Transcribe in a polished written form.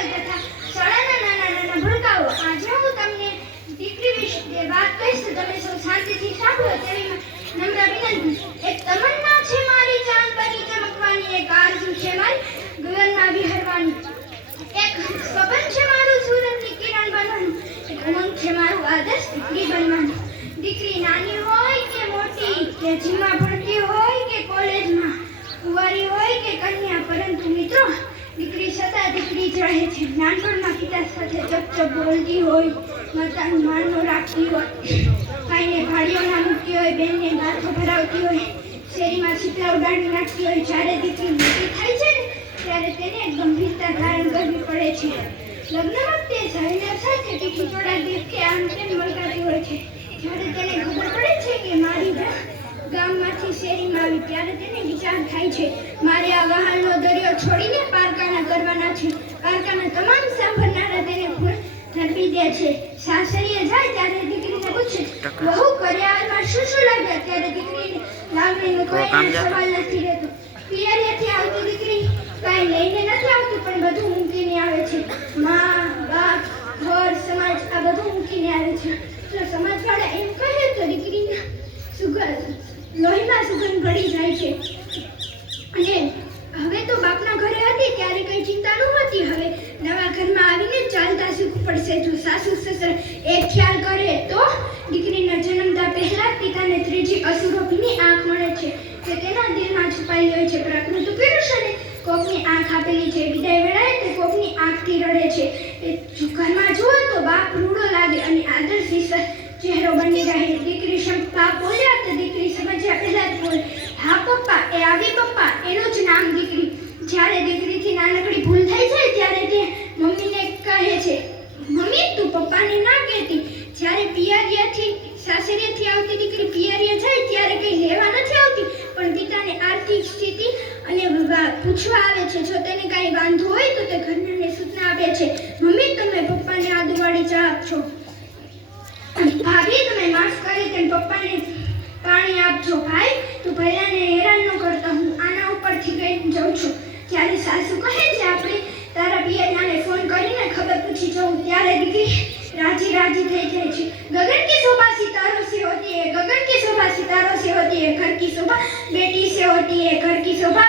હોય તથા શાળાના નાના નાના ભડકાઓ આજે હું તમને દીકરી વિશે વાત કહીશ તો તમે સૌ શાંતિથી સાંભળો તેવી નમ્ર વિનંતી. એક તમન્ના છે મારી ચાંદ બની ચમકવાની, એક આરઝુ છે મારી ગગનમાં વિહરવાની, એક સ્વપ્ન છે મારું સૂરજની કિરણ બનવાનું, એક ઉમંગ છે મારું આદર્શ દીકરી બનવાનું. દીકરી નાની હોય કે મોટી, કે જીમાં ભણતી હોય કે કોલેજમાં, કુંવારી હોય કે કન્યા, પરંતુ મિત્રો દીકરી સદા દીકરી જ રહે છે. નાનપણમાં પિતા સાથે ચપચપ બોલતી હોય, માતાનું માનનો રાખતી હોય, ભાઈને ભાડીઓ ના મૂકતી હોય, બહેનને માથો ભરાવતી હોય, શેરીમાં શીતલા ઉડાડી નાખતી હોય. જ્યારે દીકરી મોટી થાય છે ને ત્યારે તેને ગંભીરતા ધારણ કરવી પડે છે. લગ્ન વખતે સહેલા સાથે ટીખીચોડા દેખે આમ તેમ મળકાતી હોય છે. જ્યારે તેને ખબર પડે છે કે મારી ગામમાંથી શેરીમાં આવી ત્યારે તેને વિચાર થાય છે, મારે આ વહાણનો દરિયો છોડીને પારકાના કરવાના છે. પારકાના તમામ સાંભળનારા તેને ધરબી દે છે. સાસરીએ જાય ત્યારે દીકરીને પૂછે, બહુ કરિયાવરમાં શું શું લાગ્યા? ત્યારે દીકરીને લાગણીનો કોઈ સવાલ નથી રહેતો. પિયરિયાથી આવતી દીકરી કાંઈ લઈને નથી આવતી, પણ બધું મૂકીને આવે છે. માં, બાપ, ઘર, સમાજ આ બધું મૂકીને આવે છે. જો સમાજવાળા એમ કહે તો દીકરીના લોહીમાં સુગંધ ભળી જાય છે. અને હવે તો બાપના ઘરે હતી ત્યારે કઈ ચિંતા નહોતી. હવે નવા ઘરમાં આવીને ચાલતા શીખવું પડશે. જો સાસુ સસરા એક ખ્યાલ કરે તો દીકરીના જન્મતા પહેલા પિતાને ત્રીજી અસુરોપીની આંખ મળે છે તે તેના દિલમાં છુપાયેલી હોય છે. પ્રાકૃતિક પુરુષને કોકની આંખ આપેલી છે, વિદાય વેળાએ તે કોકની આંખથી રડે છે. ઘરમાં જુઓ તો બાપ રૂડો લાગે અને આદર્શ વિશ્વાસ ચહેરો બની રહે. દીકરી શંકા બોલ્યા તો દીકરી સમજ્યા પહેલા જ બોલે, હા પપ્પા, એ આવી પપ્પા, એનું જ નામ દીકરી. જ્યારે દીકરીથી નાનકડી ભૂલ થઈ જાય ત્યારે તે મમ્મીને કહે છે, મમ્મી તું પપ્પાને ના કહેતી. જ્યારે પિયરિયાથી સાસરિયાથી આવતી દીકરી પિયરિયા જાય ત્યારે કંઈ લેવા નથી આવતી, પણ પિતાને આર્થિક સ્થિતિ અને પૂછવા આવે છે. જો તેને કાંઈ વાંધો હોય તો તે ઘરનાને સૂચના આપે છે, મમ્મી તમે પપ્પાને આદુવાળી ચા આપજો, ભાભી તમે માફ કરે તેમ પપ્પાને પાણી આપજો, ભાઈ તું ભૈયાને હેરાન ન કરતો, હું આના ઉપરથી કઈ જાઉં છું. ત્યારે સાસુ કહે છે, આપણે તારા પિયરિયાને ફોન કરીને ખબર પૂછી જવું. ત્યારે દીકરી राजी राजी થઈ જાય છે. गगन की शोभा सितारों से होती है, गगन की शोभा सितारों से होती है, घर की शोभा बेटी से होती है, घर की शोभा